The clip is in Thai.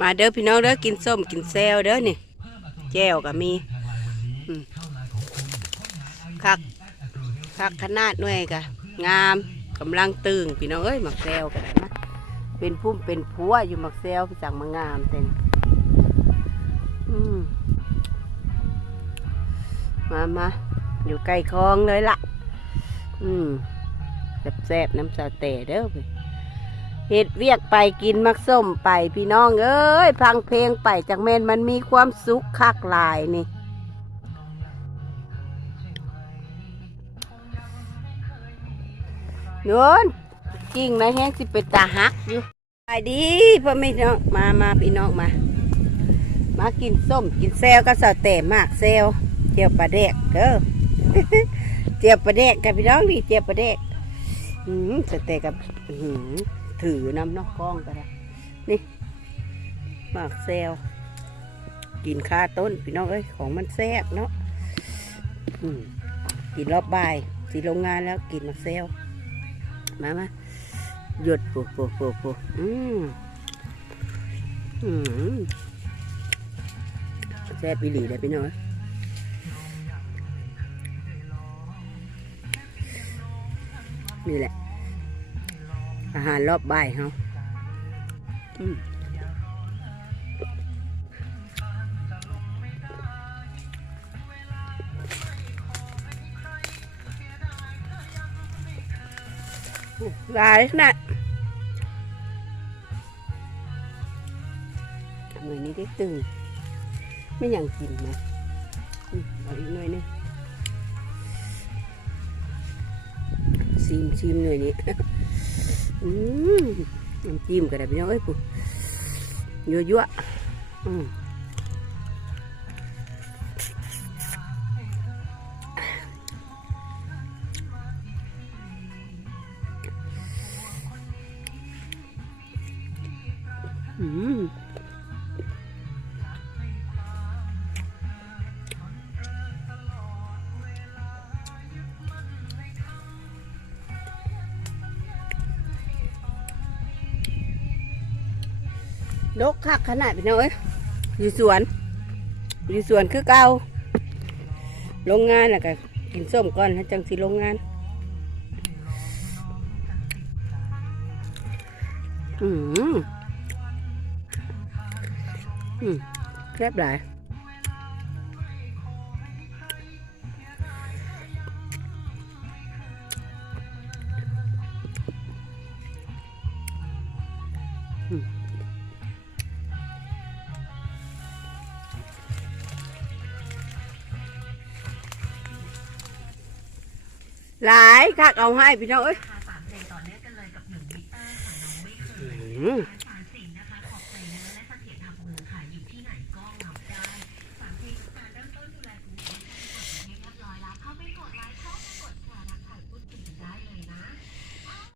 มาเด้อพี่น้องเด้อกินส้มกินแซวเด้อนี่แจ่วก็มีคักคักขนาดหน่วยกะงามกำลังตึงพี่น้องเอ้ยหมักแซวก็ได้นะเป็นพุ่มเป็นพัวอยู่หมักแซวพี่จังมางามเต็มมามาอยู่ใกล้คลองเลยล่ะ อืมแซ่บๆน้ำสาเต้เด้อพี่ เฮ็ดเวียกไปกินมักส้มไปพี่น้องเอ้ยพังเพลงไปจากแม่นมันมีความสุขคักหลายนี่ โยนจริงนะแห้งสิเป็นตาหักอยู่ไปดีพ่อแม่น้องมามาพี่น้องมา มากินส้มกินแซวก็สาวแต่มากแซวเจียวปลาแดกเด้อเจียวปลาแดกกับพี่น้องนี่เจียวปลาแดกอืมสาวแต่กับอื้อหือ ถือนำเนอกกล้องก็ได้นี่หมากเซลกินค่าต้นพี่น้องเอ้ยของมันแซ่บเนาะกินรอบบ่ายสีโรงงานแล้วกินหมากเซลมามาหยุดปูปูปูปูอืมอืมแซ่บอีหลีเลยพี่น้องเอ้ยนี่แหละ อาหารรอบบ่ายเฮาอืมหลายนาดหน่วยนี้ได้ตึงไม่อยากกินนะอืมเอาอีกหน่วยหนึงชิมชิมหน่วยนี้ อืมน้ำจิ้มก็ได้พี่น้องเอ้ยปุ๊ยั่วยั่วๆอืมอืม ดกคักขนาดพี่น้องเอ้ยอยู่สวน อยู่สวนคือเก่าโรงงานน่ะก็กินส้มก่อนแล้วจังสิโรงงาน อืมอืมแซ่บหลาย หลายคักเอาให้พี่น้องเอ้ย อืม